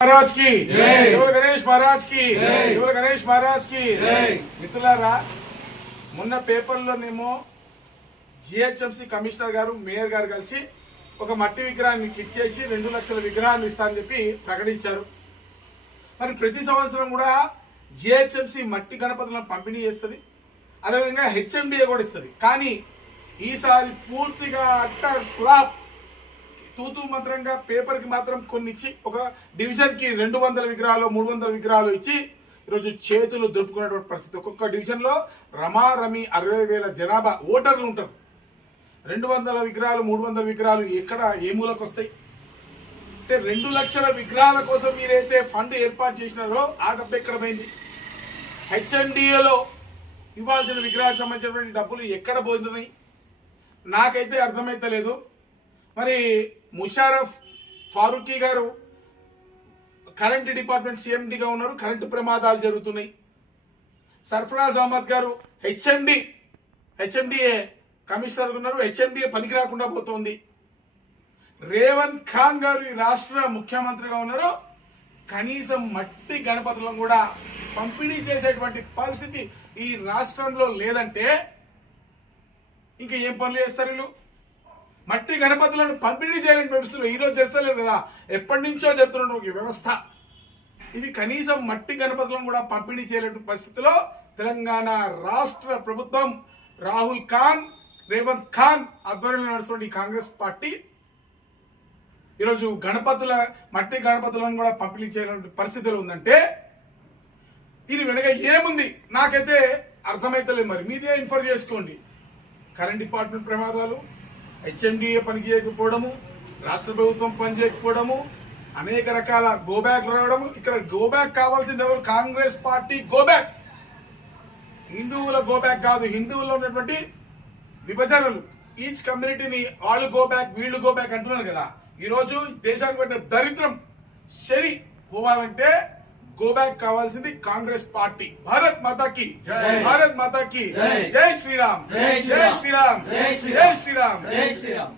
మహారాజ్కి. గణేష్ మహారాజ్కి? గణేష్ మహారాజ్కి? మిత్రులారా మొన్న పేపర్లోనేమో జిహెచ్ఎంసీ కమిషనర్ గారు మేయర్ గారు కలిసి ఒక మట్టి విగ్రహాన్ని ఇచ్చేసి చేసి రెండు లక్షల విగ్రహాన్ని ఇస్తా అని చెప్పి ప్రకటించారు. మరి ప్రతి సంవత్సరం కూడా జిహెచ్ఎంసీ మట్టి గణపతులను పంపిణీ చేస్తుంది. అదేవిధంగా హెచ్ఎండిఏ కూడా ఇస్తుంది. కానీ ఈసారి పూర్తిగా అట్టర్ ఫ్లాప్. తూతూ మంత్రంగా పేపర్కి మాత్రం కొన్ని ఇచ్చి ఒక డివిజన్కి రెండు వందల విగ్రహాలు మూడు వందల విగ్రహాలు ఇచ్చి ఈరోజు చేతులు దొరుకునేటువంటి పరిస్థితి. ఒక్కొక్క డివిజన్లో రమారమి అరవై వేల జనాభా ఓటర్లు ఉంటారు. రెండు వందల విగ్రహాలు మూడు వందల విగ్రహాలు ఎక్కడ ఏ మూలకు వస్తాయి? అంటే రెండు లక్షల విగ్రహాల కోసం మీరైతే ఫండ్ ఏర్పాటు చేసినారో ఆ డబ్బు ఎక్కడ పోయింది? హెచ్ఎండిఏలో ఇవ్వాల్సిన విగ్రహాలకు సంబంధించినటువంటి డబ్బులు ఎక్కడ పోతున్నాయి? నాకైతే అర్థమైతలేదు. మరి ముషారఫ్ ఫారూఖీ గారు కరెంట్ డిపార్ట్మెంట్ సీఎండిగా ఉన్నారు కరెంటు ప్రమాదాలు జరుగుతున్నాయి. సర్ఫరాజ్ అహ్మద్ గారు హెచ్ఎండి హెచ్ఎండిఏ కమిషనర్ ఉన్నారు హెచ్ఎండిఏ పనికి రాకుండా పోతోంది. రేవంత్ ఖాన్ గారు ఈ రాష్ట్ర ముఖ్యమంత్రిగా ఉన్నారు. కనీసం మట్టి గణపతులను కూడా పంపిణీ చేసేటువంటి పరిస్థితి ఈ రాష్ట్రంలో లేదంటే ఇంకా ఏం పనులు చేస్తారు వీళ్ళు? మట్టి గణపతులను పంపిణీ చేయాలని పరిస్థితులు ఈరోజు చేస్తలేరు కదా. ఎప్పటి నుంచో చెప్తున్న ఒక వ్యవస్థ. ఇది కనీసం మట్టి గణపతులను కూడా పంపిణీ చేయలేని పరిస్థితిలో తెలంగాణ రాష్ట్ర ప్రభుత్వం రాహుల్ ఖాన్ రేవంత్ ఖాన్ ఆధ్వర్యంలో నడుస్తున్న ఈ కాంగ్రెస్ పార్టీ ఈరోజు గణపతుల మట్టి గణపతులను కూడా పంపిణీ చేయలేని పరిస్థితిలో ఉందంటే ఇది వెనక ఏముంది? నాకైతే అర్థమైతలేదు మరి. మీదే ఇన్ఫర్ చేసుకోండి. కరెంట్ డిపార్ట్మెంట్ ప్రమాదాలు హెచ్ఎండిఏ పని చేయకపోవడము రాష్ట్ర ప్రభుత్వం పని చేయకపోవడము అనేక రకాల గోబ్యాక్ రావడము. ఇక్కడ గోబ్యాక్ కావాల్సింది ఎవరు? Congress party go back. హిందువుల గోబ్యాక్ కాదు. హిందువుల్లో ఉన్నటువంటి విభజనలు. ఈచ్ కమ్యూనిటీని వాళ్ళు గోబ్యాక్ వీళ్ళు గోబ్యాక్ అంటున్నారు కదా. ఈరోజు దేశానికి పెట్టిన దరిద్రం శని పోవాలంటే గో బ్యాక్ కావాల్సింది కాంగ్రెస్ పార్టీ భారత్ మాతాకి జై. భారత్ మాతాకి జై. జై శ్రీరామ్ జై జై శ్రీరామ్. శ్రీరామ్ జై జై శ్రీరామ్. శ్రీరామ్ జై శ్రీరామ్